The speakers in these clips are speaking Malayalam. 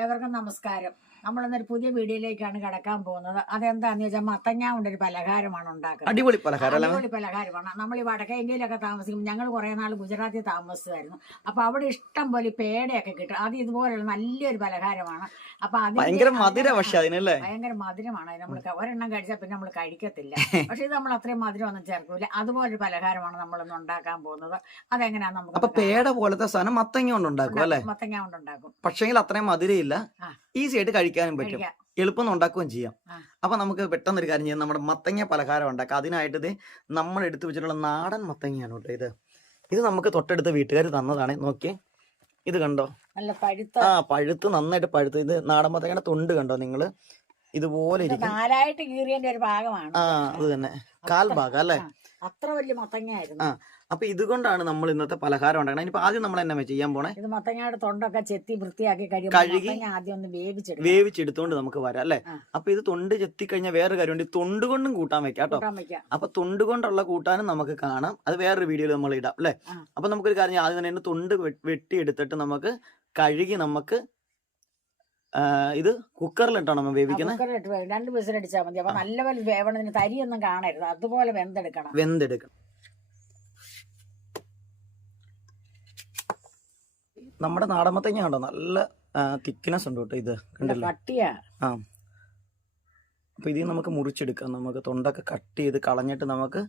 ഏവർക്കും നമസ്കാരം. നമ്മളിന്നൊരു പുതിയ വീഡിയോയിലേക്കാണ് കിടക്കാൻ പോകുന്നത്. അതെന്താന്ന് വെച്ചാൽ മത്തങ്ങ കൊണ്ടൊരു പലഹാരമാണ് ഉണ്ടാക്കുന്നത്. അടിപൊളി പലഹാരമാണ്. നമ്മൾ ഈ വടക്കേ ഇന്ത്യയിലൊക്കെ താമസിക്കും. ഞങ്ങൾ കുറേ നാൾ ഗുജറാത്തിൽ താമസിച്ചായിരുന്നു. അപ്പൊ അവിടെ ഇഷ്ടം പോലെ പേടയൊക്കെ കിട്ടും. അത് ഇതുപോലുള്ള നല്ലൊരു പലഹാരമാണ്. അപ്പൊ അത് ഭയങ്കര മധുരമാണ്. നമ്മൾ ഒരെണ്ണം കഴിച്ചാൽ പിന്നെ നമ്മൾ കഴിക്കത്തില്ല. പക്ഷെ ഇത് നമ്മൾ അത്രയും മധുരം ഒന്നും ചേർക്കൂല. അതുപോലൊരു പലഹാരമാണ് നമ്മളിന്ന് ഉണ്ടാക്കാൻ പോകുന്നത്. അതെങ്ങനെയാ നമുക്ക് പേട പോലത്തെ സാധനം മത്തങ്ങ കൊണ്ട് ഉണ്ടാക്കും അല്ലെ? മത്തങ്ങ കൊണ്ട് ഉണ്ടാക്കും. പക്ഷേ അത്രയും മധുരയില്ല, ഈസി ആയിട്ട് കഴിക്കാനും പറ്റും, എളുപ്പം ഉണ്ടാക്കുകയും ചെയ്യാം. അപ്പൊ നമുക്ക് പെട്ടെന്നൊരു കാര്യം ചെയ്യാം, നമ്മുടെ മത്തങ്ങ പലഹാരം ഉണ്ടാക്കാം. അതിനായിട്ട് ഇത് നമ്മൾ എടുത്തു വെച്ചിട്ടുള്ള നാടൻ മത്തങ്ങയാണ് കേട്ടോ. ഇത് നമുക്ക് തൊട്ടടുത്ത വീട്ടുകാർ തന്നതാണ്. നോക്കിയേ, ഇത് കണ്ടോ, നല്ല പഴുത്ത് നന്നായിട്ട് പഴുത്ത്. ഇത് നാടൻ മത്തങ്ങയുടെ തൊണ്ട് കണ്ടോ നിങ്ങള്, ഇതുപോലെ ഇരിക്കും. നാലായിട്ട് കീറിയതിന്റെ ഒരു ഭാഗമാണ്. അത് തന്നെ, കാൽ ഭാഗം അല്ലെ? അത്ര വലിയ മത്തങ്ങയായിരുന്നു. അപ്പൊ ഇതുകൊണ്ടാണ് നമ്മൾ ഇന്നത്തെ പലഹാരം ഉണ്ടാക്കണം. ഇനിയിപ്പോ ആദ്യം നമ്മൾ എന്നാ ചെയ്യാൻ പോണേ, ഇത് മത്തങ്ങയുടെ തൊണ്ടൊക്കെ ചെത്തി വൃത്തിയാക്കി കഴുകി ആദ്യം ഒന്ന് വേവിച്ചെടുത്തോണ്ട് നമുക്ക് വരാം അല്ലെ? അപ്പൊ ഇത് തൊണ്ട് ചെത്തി കഴിഞ്ഞാൽ വേറൊരു കാര്യമുണ്ട്, തൊണ്ട് കൊണ്ടും കൂട്ടാൻ വെക്കാം കേട്ടോ. അപ്പൊ തൊണ്ട് കൊണ്ടുള്ള കൂട്ടാനും നമുക്ക് കാണാം, അത് വേറൊരു വീഡിയോയിൽ നമ്മൾ ഇടാം അല്ലെ? അപ്പൊ നമുക്കൊരു കാര്യം, ആദ്യം തന്നെ തൊണ്ട് വെട്ടി എടുത്തിട്ട് നമുക്ക് കഴുകി നമുക്ക് ഇത് കുക്കറിലിട്ടാണ് നമ്മൾ വേവിക്കുന്നത്. 2 വിസിലടിച്ചാൽ മതി. അപ്പൊ നല്ലപോലെ വേവണതിന് തരിയൊന്നും കാണരുത്, അതുപോലെ വെന്തെടുക്കണം. നമ്മുടെ നാടമത്തങ്ങ കണ്ടോ, നല്ല തിക്നെസ് ഉണ്ട് കേട്ടോ. ഇത് കണ്ടില്ല, അപ്പൊ ഇത് നമുക്ക് മുറിച്ചെടുക്കാം. നമുക്ക് തൊണ്ടൊക്കെ കട്ട് ചെയ്ത് കളഞ്ഞിട്ട് നമുക്ക്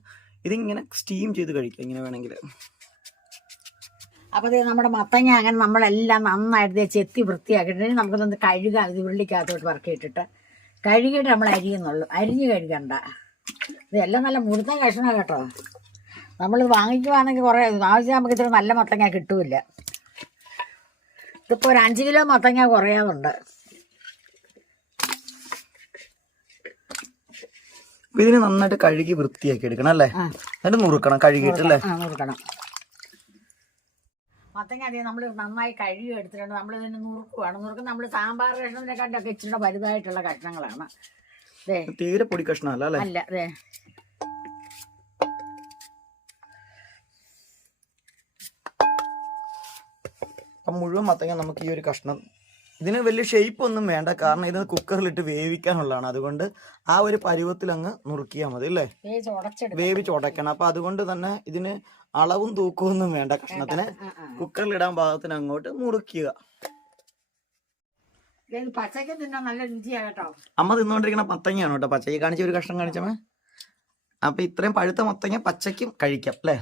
ഇതിങ്ങനെ സ്റ്റീം ചെയ്ത് കഴിക്കാം, ഇങ്ങനെ വേണമെങ്കിൽ. അപ്പോൾ നമ്മുടെ മത്തങ്ങ അങ്ങനെ നമ്മളെല്ലാം നന്നായിട്ട് ചെത്തി വൃത്തിയാക്കിയിട്ട് നമുക്കിതൊന്ന് കഴുകാം. ഇത് ഉരുളിക്കകത്തോട്ട് പറക്കിയിട്ടിട്ട് കഴുകിയിട്ട് നമ്മൾ അരിയുന്നുള്ളൂ, അരിഞ്ഞ് കഴുകണ്ട. ഇതെല്ലാം നല്ല മുഴുത്ത കഷ്ണമാണ് കേട്ടോ. നമ്മൾ വാങ്ങിക്കുവാണെങ്കിൽ കുറേ ആവശ്യം നമുക്ക് ഇത്ര നല്ല മത്തങ്ങ കിട്ടൂല. ഇതിപ്പോൾ ഒരു 5 കിലോ മത്തങ്ങ കുറയാതുണ്ട്. ഇതിന് നന്നായിട്ട് കഴുകി വൃത്തിയാക്കി എടുക്കണം അല്ലേ? എന്നിട്ട് നുറുക്കണം, കഴുകിയിട്ടല്ലേ? നുറുക്കണം. മത്തങ്ങ അധികം നമ്മൾ നന്നായി കഴുകി എടുത്തിട്ടുണ്ട്. നമ്മൾ ഇതിന് നുറുക്കുവാണ്. നമ്മൾ സാമ്പാർ കഷ്ണത്തിനെക്കാട്ടൊക്കെ ഇച്ചിരി വലുതായിട്ടുള്ള കഷ്ണങ്ങളാണ്. തീരെ പൊടി കഷ്ണമല്ല അല്ലേ? അല്ല, അതെ. അപ്പം മുഴുവൻ മത്തങ്ങ നമുക്ക് ഈ ഒരു കഷ്ണം, ഇതിന് വലിയ ഷേപ്പ് ഒന്നും വേണ്ട, കാരണം ഇത് കുക്കറിലിട്ട് വേവിക്കാനുള്ളതാണ്. അതുകൊണ്ട് ആ ഒരു പരുവത്തിൽ അങ്ങ് നുറുക്കിയാൽ മതി അല്ലേ? വേവിച്ചുടക്കണം. അപ്പൊ അതുകൊണ്ട് തന്നെ ഇതിന് അളവും തൂക്കമൊന്നും വേണ്ട. കഷ്ണത്തിന് കുക്കറിലിടാൻ പാകത്തിന് അങ്ങോട്ട് മുറുക്കുക. പച്ചക്ക് തിന്നാൻ നല്ല രുചിയാട്ടോ. അമ്മ തിന്നുകൊണ്ടിരിക്കുന്ന മത്തങ്ങയാണ് കേട്ടോ. പച്ചക്ക് കാണിച്ച ഒരു കഷ്ണം കാണിച്ചമ്മ. അപ്പൊ ഇത്രയും പഴുത്ത മത്തങ്ങ പച്ചക്കും കഴിക്കാം അല്ലേ?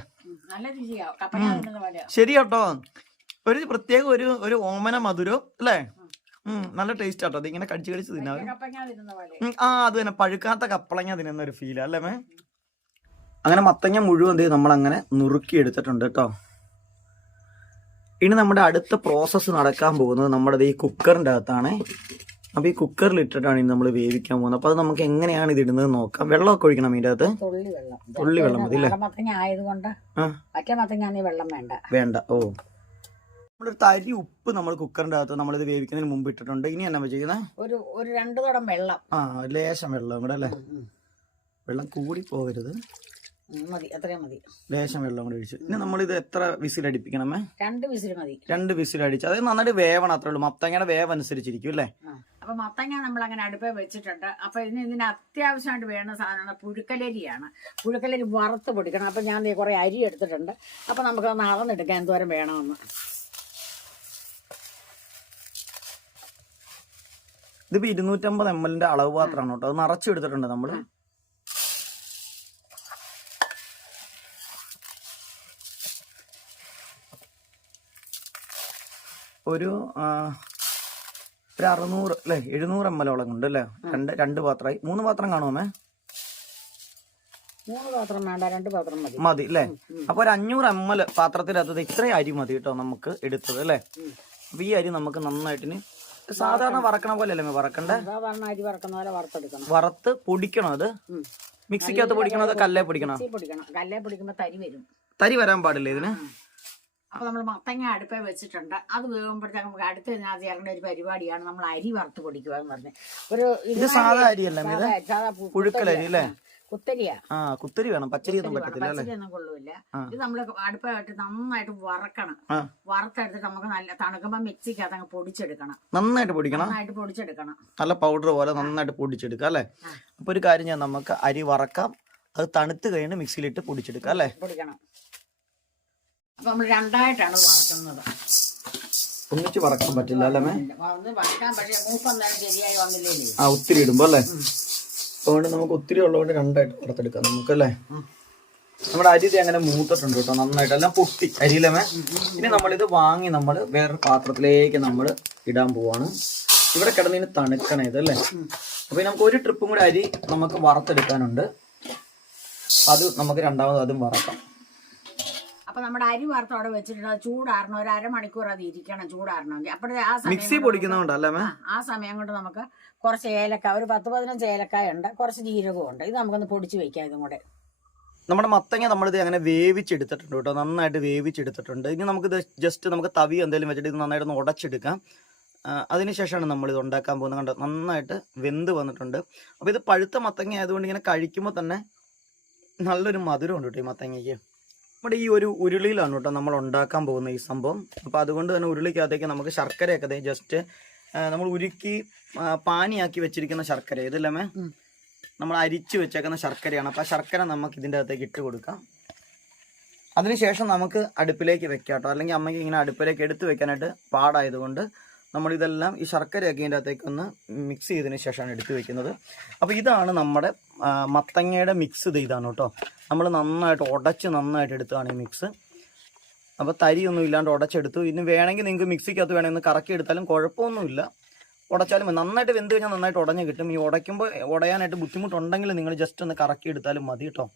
ശരി കേട്ടോ. ഒരു പ്രത്യേക ഒരു ഓമന മധുരം അല്ലേ? നല്ല ടേസ്റ്റ് ആട്ടോ. അത് ഇങ്ങനെ കടിച്ച് തിന്നാ. അത് തന്നെ, പഴുക്കാത്ത കപ്പളങ്ങ തിന്നുന്ന ഒരു ഫീൽ അല്ലേ മേ? അങ്ങനെ മത്തങ്ങ മുഴുവൻ നമ്മളങ്ങനെ നുറുക്കി എടുത്തിട്ടുണ്ട് കേട്ടോ. ഇനി നമ്മുടെ അടുത്ത പ്രോസസ്സ് നടക്കാൻ പോകുന്നത് നമ്മുടെ ഈ കുക്കറിന്റെ അകത്താണ്. അപ്പൊ ഈ കുക്കറിൽ ഇട്ടിട്ടാണ് ഇനി നമ്മൾ വേവിക്കാൻ പോകുന്നത്. അപ്പൊ അത് നമുക്ക് എങ്ങനെയാണ് ഇത് ഇടുന്നത് നോക്കാം. വെള്ളമൊക്കെ ഒഴിക്കണം ഇതിന്റെ അകത്ത്? തുള്ളി വെള്ളം മതി അല്ലേ? വേണ്ട. ഓ, നമ്മളൊരു തരി ഉപ്പ് നമ്മൾ കുക്കറിന്റെ അകത്ത് നമ്മളിത് വേവിക്കുന്നതിന് മുമ്പ് ഇട്ടിട്ടുണ്ട്. ഇനി എന്നാ ചെയ്യുന്നത്? ഒരു 2 കുടം വെള്ളം. ലേശം വെള്ളം കൂടെ അല്ലേ? വെള്ളം കൂടി പോകരുത്, അത്രയും മതി. ലേശം വെള്ളം കൂടി ഒഴിച്ചു. ഇനി നമ്മളിത് എത്ര വിസിലടിപ്പിക്കണമേ? 2 വിസിൽ മതി. 2 വിസിലടിച്ച് അത് നന്നായിട്ട് വേവണം, അത്രേ ഉള്ളൂ. മത്തങ്ങയുടെ വേവ് അനുസരിച്ചിരിക്കും അല്ലേ? അപ്പൊ മത്തങ്ങ നമ്മൾ അങ്ങനെ അടുപ്പിൽ വെച്ചിട്ടുണ്ട്. അപ്പൊ ഇതിന് അത്യാവശ്യമായിട്ട് വേണ്ട സാധനമാണ് പുഴുക്കലരിയാണ്. പുഴുക്കലരി വറുത്ത് പൊടിക്കണം. അപ്പൊ ഞാൻ കുറെ അരി എടുത്തിട്ടുണ്ട്. അപ്പൊ നമുക്ക് അളന്നെടുക്കാം എന്തോരം വേണമെന്ന്. ഇതിപ്പോ 250 ml അളവ് പാത്രമാണ് കേട്ടോ. അത് നിറച്ചെടുത്തിട്ടുണ്ട് നമ്മള്. ഒരു 600 അല്ലെ 700 ml ഉണ്ട് അല്ലേ? രണ്ട് പാത്രമായി. 3 പാത്രം കാണുമേ? 3 പാത്രം വേണ്ട, 2 പാത്രം മതി അല്ലേ? അപ്പൊ ഒരു 500 ml പാത്രത്തിനകത്തത് ഇത്രയും അരി മതി കേട്ടോ നമുക്ക് എടുത്തത് അല്ലേ? അപ്പൊ ഈ അരി നമുക്ക് നന്നായിട്ടിന് സാധാരണ വറക്കണ പോലെ അല്ലേ വറക്കണ്ടേ? സാധാരണ അരി വറക്കുന്ന പോലെ വറുത്തെടുക്കണം. വറുത്ത് പൊടിക്കണോ? അത് മിക്സിക്കകത്ത് പൊടിക്കണോ അതോ കല്ലേ പൊടിക്കണോ? കല്ലേ പൊടിക്കുമ്പോ തരി വരും. തരി വരാൻ പാടില്ല ഇതിന്. അപ്പോൾ നമ്മൾ മത്തങ്ങ അടുപ്പേ വെച്ചിട്ടുണ്ട്. അത് വേകുമ്പോഴത്തേക്ക് നമുക്ക് അടുത്ത് ഇതിനകത്ത് ഇറങ്ങുന്ന ഒരു പരിപാടിയാണ് നമ്മൾ അരി വറുത്ത് പൊടിക്കുക എന്ന് പറഞ്ഞത്. ഒരു സാധാ അരിയല്ല, സാധാ പുഴുക്കലരി അല്ലേ? കുത്തരിയാ. കുത്തരി വേണം, പച്ചരി ഒന്നും പറ്റത്തില്ല. പച്ചരിയൊന്നും കൊള്ളൂല്ല. ഇത് നമ്മള് അടുപ്പായിട്ട് നന്നായിട്ട് വറക്കണം. വറുത്തെടുത്തിട്ട് നമുക്ക് നല്ല തണുക്കുമ്പോ മിക്സിക്കകത്ത് അങ്ങ് പൊടിച്ചെടുക്കണം. നന്നായിട്ട് പൊടിച്ചെടുക്കണം. നല്ല പൗഡർ പോലെ നന്നായിട്ട് പൊടിച്ചെടുക്കാം അല്ലേ? അപ്പൊ ഒരു കാര്യം നമുക്ക് അരി വറക്കാം, അത് തണുത്ത് കഴിഞ്ഞ് മിക്സിയിലിട്ട് പൊടിച്ചെടുക്കാം അല്ലേ? പൊടിക്കണം. അപ്പൊ നമ്മൾ രണ്ടായിട്ടാണ് വറക്കുന്നത്. ഒന്നിച്ച് വറക്കാൻ പറ്റില്ല അല്ലേ? വറക്കാൻ പക്ഷേ മൂപ്പൊന്നും ശരിയായി വന്നില്ലേ? ഒത്തിരി ഇടുമ്പോ അല്ലേ? അതുകൊണ്ട് നമുക്ക് ഒത്തിരി ഉള്ളതുകൊണ്ട് രണ്ടായിട്ട് വറുത്തെടുക്കാം നമുക്ക് അല്ലേ? നമ്മുടെ അരി അങ്ങനെ മൂത്തിട്ടുണ്ട് കേട്ടോ, നന്നായിട്ട് എല്ലാം പൊട്ടി അരിയിലമേ. ഇനി നമ്മളിത് വാങ്ങി നമ്മൾ വേറൊരു പാത്രത്തിലേക്ക് നമ്മൾ ഇടാൻ പോവാണ്. ഇവിടെ കിടന്നതിന് തണുക്കണം ഇതല്ലേ? അപ്പൊ നമുക്ക് ഒരു ട്രിപ്പും കൂടി അരി നമുക്ക് വറുത്തെടുക്കാനുണ്ട്. അത് നമുക്ക് രണ്ടാമത് അതും വറക്കാം. അപ്പൊ നമ്മുടെ അരി വറുത്ത് അവിടെ വെച്ചിട്ട് അത് ചൂടാറണം. ഒരു അരമണിക്കൂർ അത് ഇരിക്കണം ചൂടാറണമെങ്കിൽ. അപ്പോഴേ ആ മിക്സി പൊടിക്കുന്നതുകൊണ്ടല്ലേ? ആ സമയം കൊണ്ട് നമുക്ക് കുറച്ച് ഏലക്ക, ഒരു 10-15 ഏലക്കായ ഉണ്ട്, കുറച്ച് ജീരകവും ഉണ്ട്. ഇത് നമുക്കൊന്ന് പൊടിച്ച് വെക്കാം. ഇതും കൂടെ നമ്മുടെ മത്തങ്ങ നമ്മളിത് അങ്ങനെ വേവിച്ചെടുത്തിട്ടുണ്ട് കേട്ടോ, നന്നായിട്ട് വേവിച്ചെടുത്തിട്ടുണ്ട്. ഇനി നമുക്കിത് ജസ്റ്റ് നമുക്ക് തവി എന്തെങ്കിലും വെച്ചിട്ട് ഇത് നന്നായിട്ടൊന്ന് ഉടച്ചെടുക്കാം. അതിനുശേഷമാണ് നമ്മളിത് ഉണ്ടാക്കാൻ പോകുന്നത്. കണ്ടോ, നന്നായിട്ട് വെന്ത് വന്നിട്ടുണ്ട്. അപ്പോൾ ഇത് പഴുത്ത മത്തങ്ങ ആയതുകൊണ്ട് ഇങ്ങനെ കഴിക്കുമ്പോൾ തന്നെ നല്ലൊരു മധുരം ഉണ്ട് കേട്ടോ ഈ മത്തങ്ങയ്ക്ക്. നമ്മുടെ ഈ ഒരു ഉരുളിയിലാണ് കേട്ടോ നമ്മൾ ഉണ്ടാക്കാൻ പോകുന്ന ഈ സംഭവം. അപ്പോൾ അതുകൊണ്ട് തന്നെ ഉരുളിക്കകത്തേക്ക് നമുക്ക് ശർക്കരയൊക്കെ ജസ്റ്റ് നമ്മൾ ഉരുക്കി പാനിയാക്കി വെച്ചിരിക്കുന്ന ശർക്കര ഇതില്ലമ്മേ, നമ്മൾ അരിച്ച് വെച്ചേക്കുന്ന ശർക്കരയാണ്. അപ്പോൾ ആ ശർക്കര നമുക്ക് ഇതിൻ്റെ അകത്തേക്ക് ഇട്ട് കൊടുക്കാം. അതിനുശേഷം നമുക്ക് അടുപ്പിലേക്ക് വെക്കാം കേട്ടോ, അല്ലെങ്കിൽ അമ്മയ്ക്ക് ഇങ്ങനെ അടുപ്പിലേക്ക് എടുത്ത് വെക്കാനായിട്ട് പാടായതുകൊണ്ട് നമ്മളിതെല്ലാം ഈ ശർക്കരയൊക്കെ ഇതിൻ്റെ അകത്തേക്ക് ഒന്ന് മിക്സ് ചെയ്തതിന് ശേഷമാണ് എടുത്ത് വെക്കുന്നത്. അപ്പോൾ ഇതാണ് നമ്മുടെ മത്തങ്ങയുടെ മിക്സ്. ഇതാണ് കേട്ടോ, നമ്മൾ നന്നായിട്ട് ഉടച്ച് നന്നായിട്ട് എടുത്തതാണ് ഈ മിക്സ്. അപ്പോൾ തരിയൊന്നും ഇല്ലാണ്ട് ഉടച്ചെടുത്തു. ഇനി വേണമെങ്കിൽ നിങ്ങൾക്ക് മിക്സിക്കകത്ത് വേണമെങ്കിൽ ഒന്ന് കറക്കി എടുത്താലും കുഴപ്പമൊന്നുമില്ല, ഉടച്ചാലും നന്നായിട്ട് വെന്ത് കഴിഞ്ഞാൽ നന്നായിട്ട് ഉടഞ്ഞ് കിട്ടും. ഈ ഉടയ്ക്കുമ്പോൾ ഉടയാനായിട്ട് ബുദ്ധിമുട്ടുണ്ടെങ്കിൽ നിങ്ങൾ ജസ്റ്റ് ഒന്ന് കറക്കി എടുത്താലും മതി കേട്ടോ.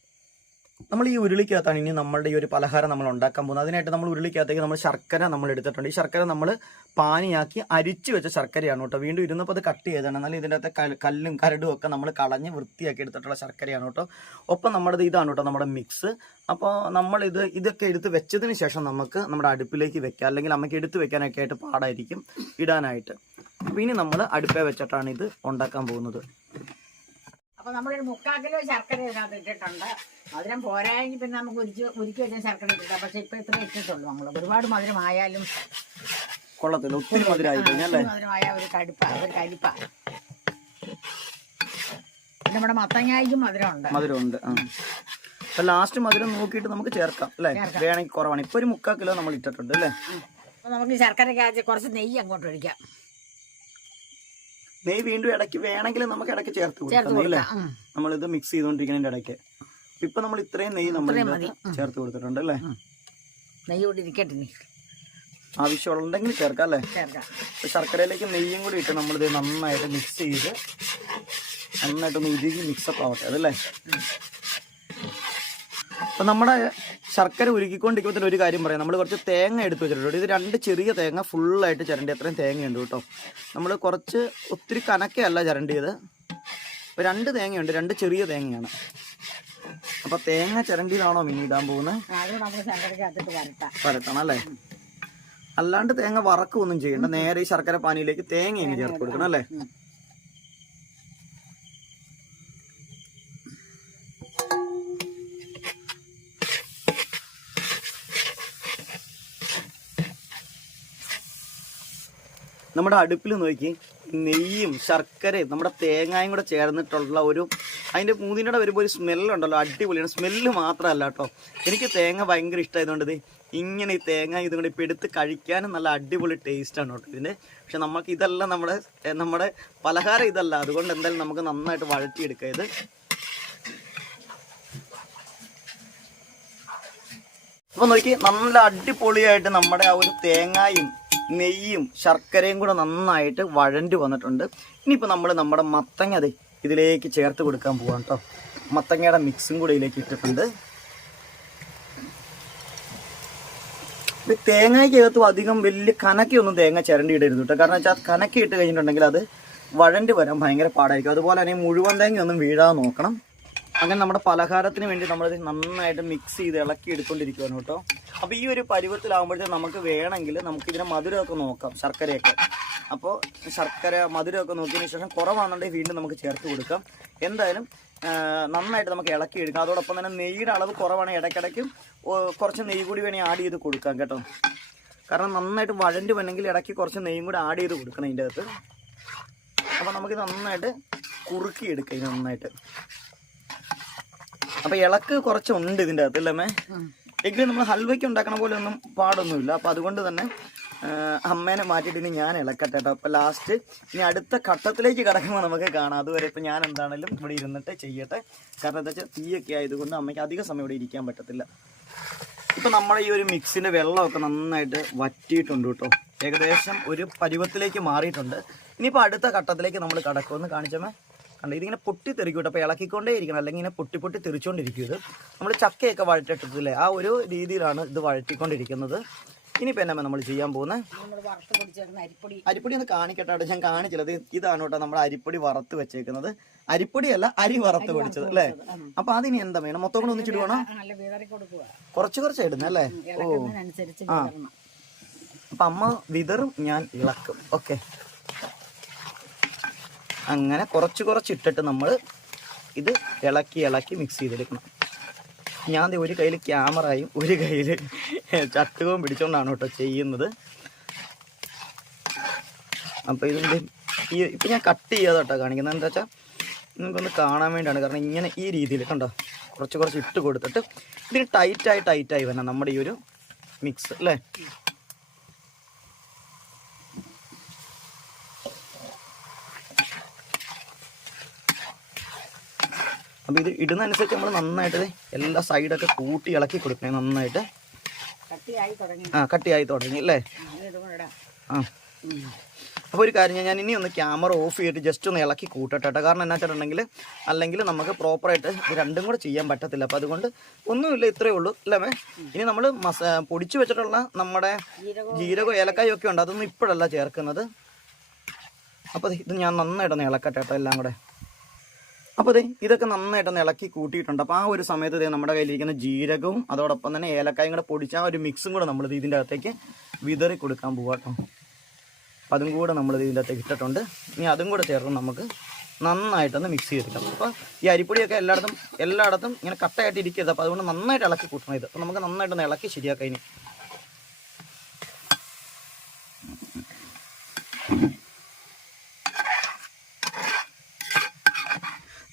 നമ്മൾ ഈ ഉരുളിക്കകത്താണ് ഇനി നമ്മളുടെ ഈ ഒരു പലഹാരം നമ്മൾ ഉണ്ടാക്കാൻ പോകുന്നത്. അതിനായിട്ട് നമ്മൾ ഉരുളിക്കകത്തേക്ക് നമ്മൾ ശർക്കര നമ്മൾ എടുത്തിട്ടുണ്ട്. ഈ ശർക്കര നമ്മൾ പാനിയാക്കി അരിച്ച് വെച്ച ശർക്കരയാണ് കേട്ടോ. വീണ്ടും ഇരുന്നപ്പോൾ അത് കട്ട് ചെയ്തതാണ്. എന്നാലും ഇതിൻ്റെ അകത്തെ കല്ലും കരടും ഒക്കെ നമ്മൾ കളഞ്ഞ് വൃത്തിയാക്കി എടുത്തിട്ടുള്ള ശർക്കരയാണ് കേട്ടോ. ഒപ്പം നമ്മുടെ ഇതാണ് കേട്ടോ നമ്മുടെ മിക്സ്. അപ്പോൾ ഇതൊക്കെ എടുത്ത് വെച്ചതിന് ശേഷം നമുക്ക് നമ്മുടെ അടുപ്പിലേക്ക് വെക്കാം, അല്ലെങ്കിൽ നമുക്ക് എടുത്ത് വെക്കാനൊക്കെ ആയിട്ട് പാടായിരിക്കും ഇടാനായിട്ട്. അപ്പോൾ ഇനി നമ്മൾ അടുപ്പേ വെച്ചിട്ടാണ് ഇത് ഉണ്ടാക്കാൻ പോകുന്നത്. അപ്പോൾ നമ്മളൊരു 3/4 കിലോ ശർക്കര ഇതിനകത്ത് ഇട്ടിട്ടുണ്ട്. മധുരം പോരായെങ്കിൽ പിന്നെ നമുക്ക് ഉരുക്കി വെച്ച ശർക്കര ഇട്ടിട്ടാം. പക്ഷെ ഇപ്പം ഇത്ര ഇട്ടിട്ടുള്ളൂ. നമ്മൾ ഒരുപാട് മധുരമായാലും കൊള്ളത്തില്ല, ഒത്തിരി മധുരമായി കഴിഞ്ഞാൽ മധുരമായ ഒരു കരിപ്പ. നമ്മുടെ മത്തങ്ങായിക്കും മധുരമുണ്ട്. അപ്പൊ ലാസ്റ്റ് മധുരം നോക്കിയിട്ട് നമുക്ക് ചേർക്കാം അല്ലേ? വേണമെങ്കിൽ കുറവാണ്. ഇപ്പൊ ഒരു 3/4 കിലോ നമ്മൾ ഇട്ടിട്ടുണ്ട് അല്ലേ? അപ്പൊ നമുക്ക് ശർക്കരക്കകത്ത് കുറച്ച് നെയ്യ് അങ്ങോട്ട് ഒഴിക്കാം. നെയ്യ് വീണ്ടും ഇടയ്ക്ക് വേണമെങ്കിൽ നമുക്ക് ഇടയ്ക്ക് ചേർത്ത് കൊടുക്കാം അല്ലേ? നമ്മളിത് മിക്സ് ചെയ്തുകൊണ്ടിരിക്കുന്നതിന്റെ ഇടയ്ക്ക് ഇപ്പൊ നമ്മൾ ഇത്രയും നെയ്യ് നമ്മൾ ചേർത്ത് കൊടുത്തിട്ടുണ്ട് അല്ലേ? നെയ്യ് കൂടി ഇരിക്കട്ടെ, ആവശ്യമുണ്ടെങ്കിൽ ചേർക്കാം അല്ലേ? ശർക്കരയിലേക്ക് നെയ്യും കൂടി ഇട്ട് നമ്മളിത് നന്നായിട്ട് മിക്സ് ചെയ്ത് നന്നായിട്ടൊന്ന് ഉരുകി മിക്സപ്പ് ആവട്ടെ അതല്ലേ? അപ്പൊ നമ്മുടെ ശർക്കര ഉരുക്കിക്കൊണ്ടിരിക്കുമ്പോൾ ഒരു കാര്യം പറയാം. നമ്മൾ കുറച്ച് തേങ്ങ എടുത്ത് വെച്ചിട്ടുണ്ട്. ഇത് 2 ചെറിയ തേങ്ങ ഫുള്ളായിട്ട് ചിരണ്ടി, അത്രയും തേങ്ങയുണ്ട് കേട്ടോ. നമ്മൾ കുറച്ച് ഒത്തിരി കനക്കയല്ല ചിരണ്ടിയത്, 2 തേങ്ങയുണ്ട്, 2 ചെറിയ തേങ്ങയാണ്. അപ്പൊ തേങ്ങ ചിരണ്ടിയിലാണോ മിനി ഇടാൻ പോകുന്നത്? വരട്ടണം അല്ലേ? അല്ലാണ്ട് തേങ്ങ വറക്കൊന്നും ചെയ്യണ്ട, നേരെ ഈ ശർക്കര പാനിയിലേക്ക് തേങ്ങ അങ്ങ് ചേർത്ത് കൊടുക്കണം അല്ലേ? നമ്മുടെ അടുപ്പിൽ നോക്കി നെയ്യും ശർക്കരയും നമ്മുടെ തേങ്ങയും കൂടെ ചേർന്നിട്ടുള്ള അതിൻ്റെ മൂന്നിനോടെ വരുമ്പോൾ ഒരു സ്മെല്ലുണ്ടല്ലോ, അടിപൊളിയാണ്. സ്മെല്ല് മാത്രമല്ല കേട്ടോ, എനിക്ക് തേങ്ങ ഭയങ്കര ഇഷ്ടമായതുകൊണ്ട് ഇങ്ങനെ ഈ തേങ്ങ ഇതും കൂടെ ഇപ്പം എടുത്ത് കഴിക്കാനും നല്ല അടിപൊളി ടേസ്റ്റാണ് കേട്ടോ ഇതിൻ്റെ. പക്ഷെ നമുക്ക് ഇതല്ല നമ്മുടെ പലഹാരം ഇതല്ല, അതുകൊണ്ട് എന്തായാലും നമുക്ക് നന്നായിട്ട് വഴറ്റിയെടുക്കാം ഇത്. അപ്പോൾ നോക്കി നല്ല അടിപൊളിയായിട്ട് നമ്മുടെ ആ ഒരു തേങ്ങയും നെയ്യും ശർക്കരയും കൂടെ നന്നായിട്ട് വഴണ്ടി വന്നിട്ടുണ്ട്. ഇനിയിപ്പോൾ നമ്മുടെ മത്തങ്ങ ഇതിലേക്ക് ചേർത്ത് കൊടുക്കാൻ പോവാം കേട്ടോ. മത്തങ്ങയുടെ മിക്സും കൂടെ ഇതിലേക്ക് ഇട്ടിട്ടുണ്ട്. തേങ്ങയ്ക്കകത്തും അധികം വലിയ കനക്കൊന്നും തേങ്ങ ചിരണ്ടി ഇടരുത് കേട്ടോ. കാരണം വെച്ചാൽ കനക്കി ഇട്ട് കഴിഞ്ഞിട്ടുണ്ടെങ്കിൽ അത് വഴണ്ടി വരാൻ ഭയങ്കര പാടായിരിക്കും. അതുപോലെ തന്നെ മുഴുവൻ തേങ്ങയൊന്നും വീഴാതെ നോക്കണം. അങ്ങനെ നമ്മുടെ പലഹാരത്തിന് വേണ്ടി നമ്മൾ നന്നായിട്ട് മിക്സ് ചെയ്ത് ഇളക്കി എടുത്തുകൊണ്ടിരിക്കുകയാണ് കേട്ടോ. അപ്പോൾ ഈ ഒരു പരുവത്തിലാകുമ്പോഴത്തേക്ക് നമുക്ക് വേണമെങ്കിൽ നമുക്ക് ഇതിനെ മധുരമൊക്കെ നോക്കാം, ശർക്കരയൊക്കെ. അപ്പോൾ ശർക്കര മധുരമൊക്കെ നോക്കിയതിന് ശേഷം കുറവാണെന്നുണ്ടെങ്കിൽ വീണ്ടും നമുക്ക് ചേർത്ത് കൊടുക്കാം. എന്തായാലും നന്നായിട്ട് നമുക്ക് ഇളക്കി എടുക്കാം. അതോടൊപ്പം തന്നെ നെയ്യുടെ അളവ് കുറവാണെങ്കിൽ ഇടയ്ക്കിടയ്ക്കും കുറച്ച് നെയ്യ് കൂടി വേണമെങ്കിൽ ആഡ് ചെയ്ത് കൊടുക്കാം കേട്ടോ. കാരണം നന്നായിട്ട് വഴണ്ടി വേണമെങ്കിൽ ഇടയ്ക്ക് കുറച്ച് നെയ്യും കൂടി ആഡ് ചെയ്ത് കൊടുക്കണം ഇതിൻ്റെ അകത്ത്. അപ്പോൾ നമുക്ക് നന്നായിട്ട് കുറുക്കിയെടുക്കാം ഇത് നന്നായിട്ട്. അപ്പോൾ ഇളക്ക് കുറച്ചുണ്ട് ഇതിൻ്റെ അകത്ത് അല്ലേ എങ്കിലും നമ്മൾ ഹൽവയ്ക്ക് ഉണ്ടാക്കണ പോലെ ഒന്നും പാടൊന്നുമില്ല. അപ്പോൾ അതുകൊണ്ട് തന്നെ അമ്മേനെ മാറ്റിയിട്ട് ഇനി ഞാൻ ഇളക്കട്ടെ കേട്ടോ. അപ്പോൾ ലാസ്റ്റ് ഇനി അടുത്ത ഘട്ടത്തിലേക്ക് കിടക്കുമ്പോൾ നമുക്ക് കാണാം. അതുവരെ ഇപ്പോൾ ഞാൻ എന്താണെങ്കിലും ഇവിടെ ഇരുന്നിട്ട് ചെയ്യട്ടെ. കാരണം എന്താ വെച്ചാൽ തീയൊക്കെ ആയതുകൊണ്ട് അമ്മയ്ക്ക് അധിക സമയം ഇവിടെ ഇരിക്കാൻ പറ്റത്തില്ല. ഇപ്പം നമ്മുടെ ഈ ഒരു മിക്സിൻ്റെ വെള്ളമൊക്കെ നന്നായിട്ട് വറ്റിയിട്ടുണ്ട് കേട്ടോ. ഏകദേശം ഒരു പരുവത്തിലേക്ക് മാറിയിട്ടുണ്ട്. ഇനിയിപ്പോൾ അടുത്ത ഘട്ടത്തിലേക്ക് നമ്മൾ കിടക്കുമെന്ന് കാണിച്ചമേ. കണ്ടോ ഇതിങ്ങനെ പൊട്ടി തെറിക്കും കേട്ടോ. അപ്പോൾ ഇളക്കിക്കൊണ്ടേ ഇരിക്കണം, അല്ലെങ്കിൽ ഇങ്ങനെ പൊട്ടി പൊട്ടി തെറിച്ചുകൊണ്ടിരിക്കും. ഇത് നമ്മൾ ചക്കയൊക്കെ വഴറ്റിട്ടില്ലേ ആ ഒരു രീതിയിലാണ് ഇത് വഴറ്റിക്കൊണ്ടിരിക്കുന്നത്. ഇനിയിപ്പോൾ എന്നാ നമ്മൾ ചെയ്യാൻ പോകുന്നത്, അരിപ്പൊടി ഒന്ന് കാണിക്കട്ടെ കേട്ടോ. ഞാൻ കാണിച്ചത് ഇതാണ് കേട്ടോ നമ്മുടെ അരിപ്പൊടി വറുത്ത് വെച്ചേക്കുന്നത്. അരിപ്പൊടിയല്ല, അരി വറുത്ത് പൊടിച്ചത് അല്ലേ. അപ്പൊ അതിന് എന്താ വേണം, മൊത്തം കൂടെ ഒന്നിച്ചിടുവാണോ? കുറച്ച് കുറച്ചായിടുന്നേ അല്ലേ? ഓ ആ, അപ്പൊ അമ്മ വിതറും, ഞാൻ ഇളക്കും. ഓക്കെ, അങ്ങനെ കുറച്ച് കുറച്ചിട്ടിട്ട് നമ്മൾ ഇത് ഇളക്കി ഇളക്കി മിക്സ് ചെയ്തെടുക്കണം. ഞാൻ ഒരു കയ്യിൽ ക്യാമറയും ഒരു കയ്യിൽ ചട്ടുകവും പിടിച്ചുകൊണ്ടാണ് കേട്ടോ ചെയ്യുന്നത്. അപ്പോൾ ഇതിൻ്റെ ഇപ്പം ഞാൻ കട്ട് ചെയ്യാതെ കേട്ടോ കാണിക്കുന്നത്. എന്താ വെച്ചാൽ നിങ്ങൾക്കൊന്ന് കാണാൻ വേണ്ടിയാണ്. കാരണം ഇങ്ങനെ ഈ രീതിയിൽ കണ്ടോ കുറച്ച് കുറച്ച് ഇട്ട് കൊടുത്തിട്ട് ഇതിന് ടൈറ്റായി വരണം നമ്മുടെ ഈ ഒരു മിക്സ് അല്ലേ. അപ്പോൾ ഇത് ഇടുന്നതനുസരിച്ച് നമ്മൾ നന്നായിട്ട് എല്ലാ സൈഡൊക്കെ കൂട്ടി ഇളക്കി കൊടുക്കണേ നന്നായിട്ട്. കട്ടിയായി തുടങ്ങി അല്ലേ. ആ, അപ്പോൾ ഒരു കാര്യം ഞാൻ ഇനി ഒന്ന് ക്യാമറ ഓഫ് ചെയ്തിട്ട് ജസ്റ്റ് ഒന്ന് ഇളക്കി കൂട്ടട്ടെ. കാരണം എന്നാ വെച്ചിട്ടുണ്ടെങ്കിൽ അല്ലെങ്കിൽ നമുക്ക് പ്രോപ്പറായിട്ട് ഇത് രണ്ടും കൂടെ ചെയ്യാൻ പറ്റത്തില്ല. അപ്പോൾ അതുകൊണ്ട് ഒന്നുമില്ല, ഇത്രയേ ഉള്ളൂ അല്ലേ. ഇനി നമ്മൾ പൊടിച്ചു വെച്ചിട്ടുള്ള നമ്മുടെ ജീരകവും ഏലക്കായും ഒക്കെ ഉണ്ട്, അതൊന്നും ഇപ്പോഴല്ല ചേർക്കുന്നത്. അപ്പോൾ ഇത് ഞാൻ നന്നായിട്ടൊന്ന് ഇളക്കട്ടെ കേട്ടോ എല്ലാം കൂടെ. അപ്പോൾ ഇതൊക്കെ നന്നായിട്ടൊന്ന് ഇളക്കി കൂട്ടിയിട്ടുണ്ട്. അപ്പോൾ ആ ഒരു സമയത്ത് നമ്മുടെ കയ്യിലിരിക്കുന്ന ജീരകവും അതോടൊപ്പം തന്നെ ഏലക്കായും കൂടെ പൊടിച്ച ആ ഒരു മിക്സും കൂടെ നമ്മൾ ഇതിൻ്റെ അകത്തേക്ക് വിതറി കൊടുക്കാൻ പോവാട്ടോ. അതും കൂടെ നമ്മൾ ഇതിൻ്റെ അകത്തേക്ക് ഇട്ടിട്ടുണ്ട്. ഇനി അതും കൂടെ ചേർത്ത് നമുക്ക് നന്നായിട്ടൊന്ന് മിക്സ് ചെയ്തെടുക്കാം. അപ്പോൾ ഈ അരിപ്പൊടിയൊക്കെ എല്ലായിടത്തും ഇങ്ങനെ കട്ടയായിട്ട് ഇരിക്കരുത്. അപ്പോൾ അതുകൊണ്ട് നന്നായിട്ട് ഇളക്കി കൂട്ടണം ഇത്. അപ്പോൾ നമുക്ക് നന്നായിട്ടൊന്ന് ഇളക്കി ശരിയാക്കാം. ഇനി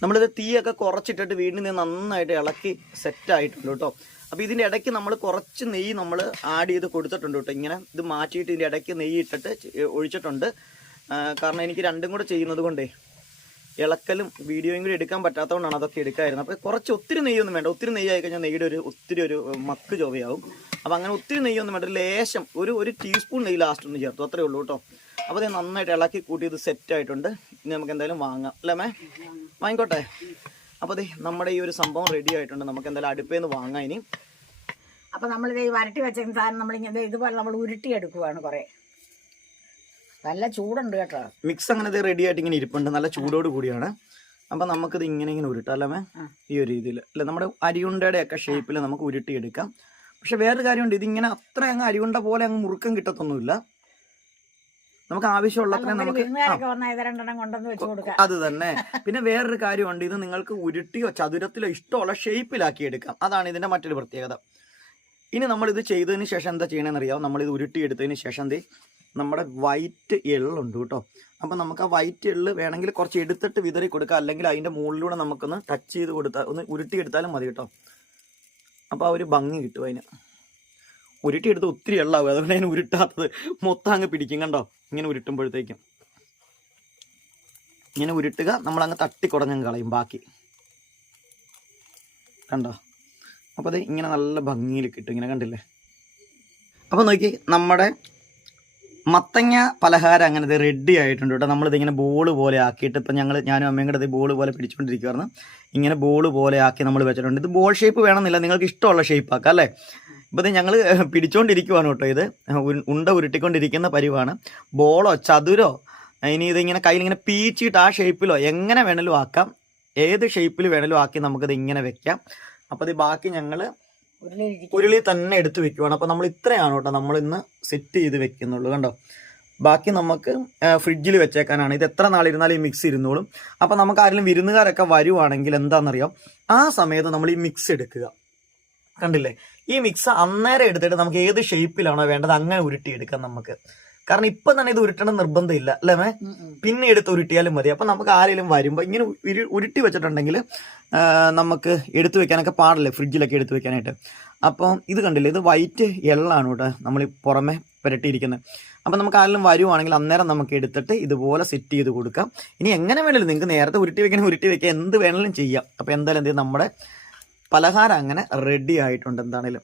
നമ്മളിത് തീയൊക്കെ കുറച്ചിട്ടിട്ട് വീണ്ടും നന്നായിട്ട് ഇളക്കി സെറ്റായിട്ടുണ്ട് കേട്ടോ. അപ്പോൾ ഇതിൻ്റെ ഇടയ്ക്ക് നമ്മൾ കുറച്ച് നെയ്യ് നമ്മൾ ആഡ് ചെയ്ത് കൊടുത്തിട്ടുണ്ട് കേട്ടോ. ഇങ്ങനെ ഇത് മാറ്റിയിട്ട് ഇതിൻ്റെ ഇടയ്ക്ക് നെയ്യ് ഇട്ടിട്ട് ഒഴിച്ചിട്ടുണ്ട്. കാരണം എനിക്ക് രണ്ടും കൂടെ ചെയ്യുന്നത് കൊണ്ടേ ഇളക്കലും വീഡിയോയും കൂടി എടുക്കാൻ പറ്റാത്തതുകൊണ്ടാണ് അതൊക്കെ എടുക്കാമായിരുന്നത്. അപ്പോൾ ഒത്തിരി നെയ്യൊന്നും വേണ്ട. ഒത്തിരി നെയ്യായി കഴിഞ്ഞാൽ നെയ്യുടെ ഒത്തിരി മക്ക് ചൊവയാവും. അപ്പോൾ അങ്ങനെ ഒത്തിരി നെയ്യൊന്നും വേണ്ട. ലേശം ഒരു ടീസ്പൂൺ നെയ്യ് ലാസ്റ്റ് ഒന്ന് ചേർത്തു, അത്രയേ ഉള്ളൂ കേട്ടോ. അപ്പോൾ അത് നന്നായിട്ട് ഇളക്കി കൂട്ടി ഇത് സെറ്റായിട്ടുണ്ട്. ഇനി നമുക്ക് എന്തായാലും വാങ്ങാം അല്ലേ വാങ്ങിക്കോട്ടെ. അപ്പോൾ നമ്മുടെ ഈ ഒരു സംഭവം റെഡി ആയിട്ടുണ്ട്. നമുക്ക് എന്തായാലും അടുപ്പേ നിന്ന് വാങ്ങാം ഇനി. അപ്പോൾ നമ്മളിത് ഈ വരട്ടി വെച്ചിരുന്ന സാധനം നമ്മളിങ്ങനെ ഇതുപോലെ നമ്മൾ ഉരുട്ടിയെടുക്കുവാണ്. കുറേ നല്ല ചൂടുണ്ട് കേട്ടോ. മിക്സ് അങ്ങനെ ഇത് റെഡി ആയിട്ട് ഇങ്ങനെ ഇരിപ്പുണ്ട്, നല്ല ചൂടോട് കൂടിയാണ്. അപ്പം നമുക്കിത് ഇങ്ങനെ ഉരുട്ടാം അല്ലേ ഈ ഒരു രീതിയിൽ അല്ലേ. നമ്മുടെ അരിയുണ്ടയുടെ ഒക്കെ ഷേപ്പിൽ നമുക്ക് ഉരുട്ടിയെടുക്കാം. പക്ഷെ വേറൊരു കാര്യമുണ്ട്, ഇതിങ്ങനെ അത്ര അങ്ങ് അരിയുണ്ട പോലെ അങ്ങ് മുറുക്കം കിട്ടത്തൊന്നുമില്ല. നമുക്ക് ആവശ്യമുള്ളത്ര നമുക്ക് അത് തന്നെ. പിന്നെ വേറൊരു കാര്യമുണ്ട്, ഇത് നിങ്ങൾക്ക് ഉരുട്ടിയോ ചതുരത്തിലോ ഇഷ്ടമുള്ള ഷേപ്പിലാക്കി എടുക്കാം. അതാണ് ഇതിന്റെ മറ്റൊരു പ്രത്യേകത. ഇനി നമ്മളിത് ചെയ്തതിന് ശേഷം എന്താ ചെയ്യണമെന്ന് അറിയാം. നമ്മളിത് ഉരുട്ടിയെടുത്തതിന് ശേഷം നമ്മുടെ വൈറ്റ് എള്ളുണ്ട് കേട്ടോ. അപ്പം നമുക്ക് ആ വൈറ്റ് എള്ള് വേണമെങ്കിൽ കുറച്ച് എടുത്തിട്ട് വിതറി കൊടുക്കാം, അല്ലെങ്കിൽ അതിൻ്റെ മുകളിലൂടെ നമുക്കൊന്ന് ടച്ച് ചെയ്ത് കൊടുത്താൽ ഒന്ന് ഉരുട്ടിയെടുത്താലും മതി കേട്ടോ. അപ്പോൾ ആ ഒരു ഭംഗി കിട്ടും അതിന്. ഉരുട്ടിയെടുത്ത് ഒത്തിരി എള്ളാവും, അതുകൊണ്ട് അതിന് ഉരുട്ടാത്തത് മൊത്തം അങ്ങ് പിടിക്കും. കണ്ടോ ഇങ്ങനെ ഉരുട്ടുമ്പോഴത്തേക്കും ഇങ്ങനെ ഉരുട്ടുക, നമ്മളങ്ങ് തട്ടിക്കുടഞ്ഞങ്ങ് കളയും ബാക്കി. കണ്ടോ. അപ്പോൾ അത് ഇങ്ങനെ നല്ല ഭംഗിയിൽ കിട്ടും. ഇങ്ങനെ കണ്ടില്ലേ. അപ്പോൾ നോക്കി നമ്മുടെ മത്തങ്ങ പലഹാരം അങ്ങനെ റെഡി ആയിട്ടുണ്ട് കേട്ടോ. നമ്മളിതിങ്ങനെ ബോൾ പോലെ ആക്കിയിട്ട് ഇപ്പം ഞാനും അമ്മയും കൂടെ ഇത് ബോൾ പോലെ പിടിച്ചുകൊണ്ടിരിക്കുവായിരുന്നു. ഇങ്ങനെ ബോൾ പോലെ ആക്കി നമ്മൾ വെച്ചിട്ടുണ്ട്. ഇത് ബോൾ ഷേപ്പ് വേണമെന്നില്ല, നിങ്ങൾക്ക് ഇഷ്ടമുള്ള ഷേപ്പ് ആക്കാം അല്ലേ. ഇപ്പോൾ ഞങ്ങൾ പിടിച്ചുകൊണ്ടിരിക്കുവാണ് കേട്ടോ. ഇത് ഉണ്ട ഉരുട്ടിക്കൊണ്ടിരിക്കുന്ന പരിവാണ്. ബോളോ ചതുരോ ഇനി ഇതിങ്ങനെ കയ്യിലിങ്ങനെ പീച്ചിട്ട് ആ ഷേപ്പിലോ എങ്ങനെ വേണമെങ്കിലും ആക്കാം. ഏത് ഷേപ്പിൽ വേണേലും ആക്കി നമുക്കത് ഇങ്ങനെ വെക്കാം. അപ്പോൾ ഇത് ബാക്കി ഞങ്ങൾ ഉരുളിയിലിരിക്കും. ഉരുളി തന്നെ എടുത്ത് വെക്കുവാണ്. അപ്പോൾ നമ്മൾ ഇത്രയാണ് കേട്ടോ നമ്മൾ ഇന്ന് സെറ്റ് ചെയ്ത് വെക്കുന്നുള്ളൂ. കണ്ടോ, ബാക്കി നമുക്ക് ഫ്രിഡ്ജിൽ വെച്ചേക്കാനാണ്. ഇത് എത്ര നാളിരുന്നാലും ഈ മിക്സ് ഇരുന്നോളും. അപ്പോൾ നമുക്ക് ആരെങ്കിലും വിരുന്നുകാരൊക്കെ വരുവാണെങ്കിൽ എന്താണെന്നറിയാം, ആ സമയത്ത് നമ്മൾ ഈ മിക്സ് എടുക്കുക. കണ്ടില്ലേ, ഈ മിക്സ് അന്നേരം എടുത്തിട്ട് നമുക്ക് ഏത് ഷേപ്പിലാണോ വേണ്ടത് അങ്ങനെ ഉരുട്ടിയെടുക്കാം നമുക്ക്. കാരണം ഇപ്പം തന്നെ ഇത് ഉരുട്ടണം നിർബന്ധമില്ല അല്ലേ മേ, പിന്നെ എടുത്ത് ഉരുട്ടിയാലും മതി. അപ്പം നമുക്ക് ആരെങ്കിലും വരുമ്പോൾ ഇങ്ങനെ ഉരുട്ടി വെച്ചിട്ടുണ്ടെങ്കിൽ നമുക്ക് എടുത്തു വെക്കാനൊക്കെ പാടില്ലേ, ഫ്രിഡ്ജിലൊക്കെ എടുത്തു വെക്കാനായിട്ട്. അപ്പം ഇത് കണ്ടില്ലേ, ഇത് വൈറ്റ് എള്ളാണ് കേട്ടോ നമ്മൾ ഈ പുറമെ പുരട്ടിയിരിക്കുന്നത്. അപ്പം നമുക്ക് ആരെങ്കിലും വരുവാണെങ്കിൽ അന്നേരം നമുക്ക് എടുത്തിട്ട് ഇതുപോലെ സെറ്റ് ചെയ്ത് കൊടുക്കാം. ഇനി എങ്ങനെ വേണമെങ്കിലും നിങ്ങൾക്ക് നേരത്തെ ഉരുട്ടി വെക്കുക, എന്ത് വേണമെങ്കിലും ചെയ്യാം. അപ്പോൾ എന്തായാലും എന്ത് ചെയ്യും, നമ്മുടെ പലഹാരം അങ്ങനെ റെഡി ആയിട്ടുണ്ട് എന്താണേലും.